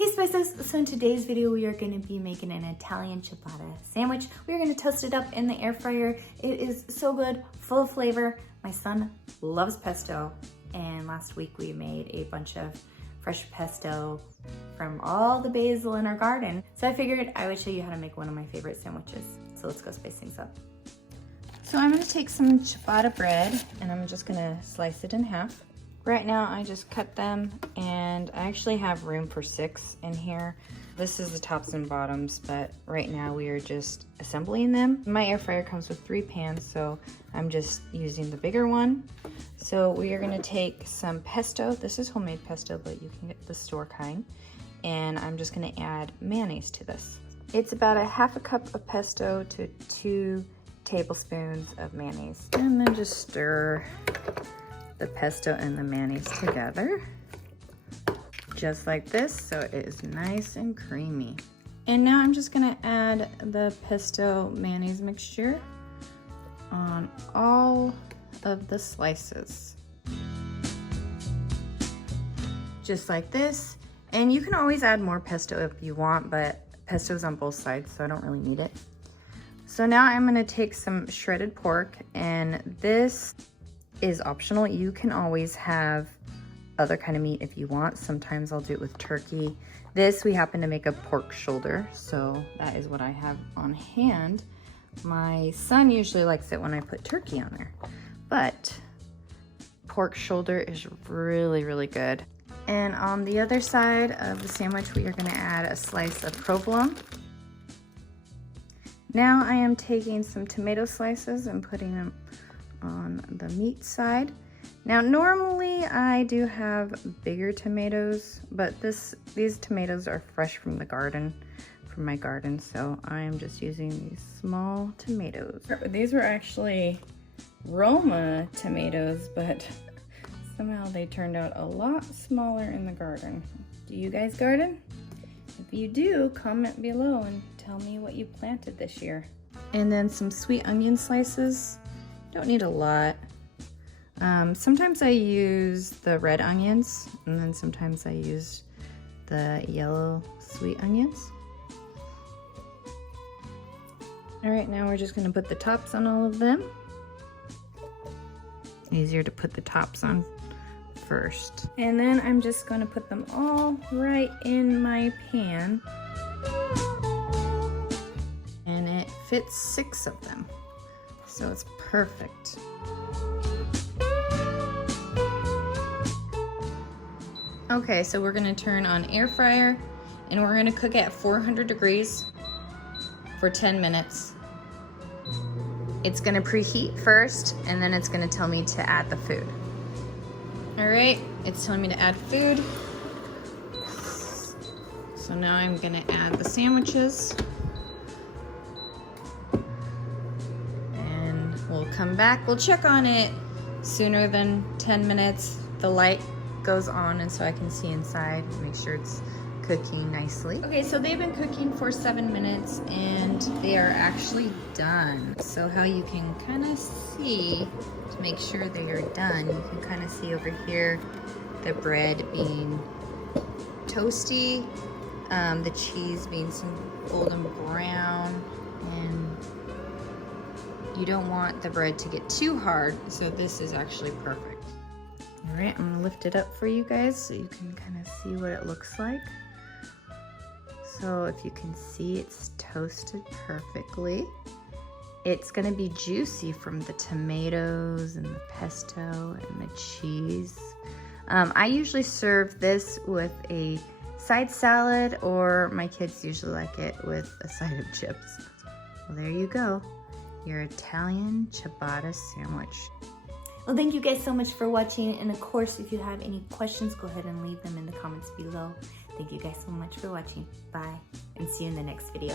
Hey Spices, so in today's video we are going to be making an Italian ciabatta sandwich. We are going to toast it up in the air fryer. It is so good, full of flavor. My son loves pesto, and last week we made a bunch of fresh pesto from all the basil in our garden. So I figured I would show you how to make one of my favorite sandwiches. So let's go spice things up. So I'm going to take some ciabatta bread and I'm just going to slice it in half. Right now I just cut them, and I actually have room for 6 in here. This is the tops and bottoms, but right now we are just assembling them. My air fryer comes with 3 pans, so I'm just using the bigger one. So we are going to take some pesto. This is homemade pesto, but you can get the store kind. And I'm just going to add mayonnaise to this. It's about a half a cup of pesto to 2 tablespoons of mayonnaise. And then just stir the pesto and the mayonnaise together, just like this, so it is nice and creamy. And now I'm just gonna add the pesto mayonnaise mixture on all of the slices. Just like this. And you can always add more pesto if you want, but pesto's on both sides, so I don't really need it. So now I'm gonna take some shredded pork, and this is optional. You can always have other kind of meat if you want. Sometimes I'll do it with turkey. This, we happen to make a pork shoulder, so that is what I have on hand. My son usually likes it when I put turkey on there, but pork shoulder is really, really good. And on the other side of the sandwich, we are gonna add a slice of provolone. Now I am taking some tomato slices and putting them on the meat side. Now normally I do have bigger tomatoes, but these tomatoes are fresh from the garden, from my garden, so I am just using these small tomatoes. These were actually Roma tomatoes, but somehow they turned out a lot smaller in the garden. Do you guys garden? If you do, comment below and tell me what you planted this year. And then some sweet onion slices. Don't need a lot. Sometimes I use the red onions, and then sometimes I use the yellow sweet onions. All right, now we're just gonna put the tops on all of them. Easier to put the tops on first. And then I'm just gonna put them all right in my pan. And it fits 6 of them. So it's perfect. Okay, so we're gonna turn on air fryer and we're gonna cook it at 400 degrees for 10 minutes. It's gonna preheat first, and then it's gonna tell me to add the food. All right, it's telling me to add food. So now I'm gonna add the sandwiches. We'll come back, we'll check on it sooner than 10 minutes. The light goes on, and so I can see inside, make sure it's cooking nicely. Okay, so they've been cooking for 7 minutes and they are actually done. So how you can kind of see to make sure they are done, you can kind of see over here the bread being toasty, the cheese being some golden brown, and you don't want the bread to get too hard, so this is actually perfect. All right, I'm gonna lift it up for you guys so you can kind of see what it looks like. So if you can see, it's toasted perfectly. It's gonna be juicy from the tomatoes and the pesto and the cheese. I usually serve this with a side salad, or my kids usually like it with a side of chips. Well, there you go. Your Italian ciabatta sandwich. Well, thank you guys so much for watching, and of course, if you have any questions, go ahead and leave them in the comments below. Thank you guys so much for watching. Bye, and see you in the next video.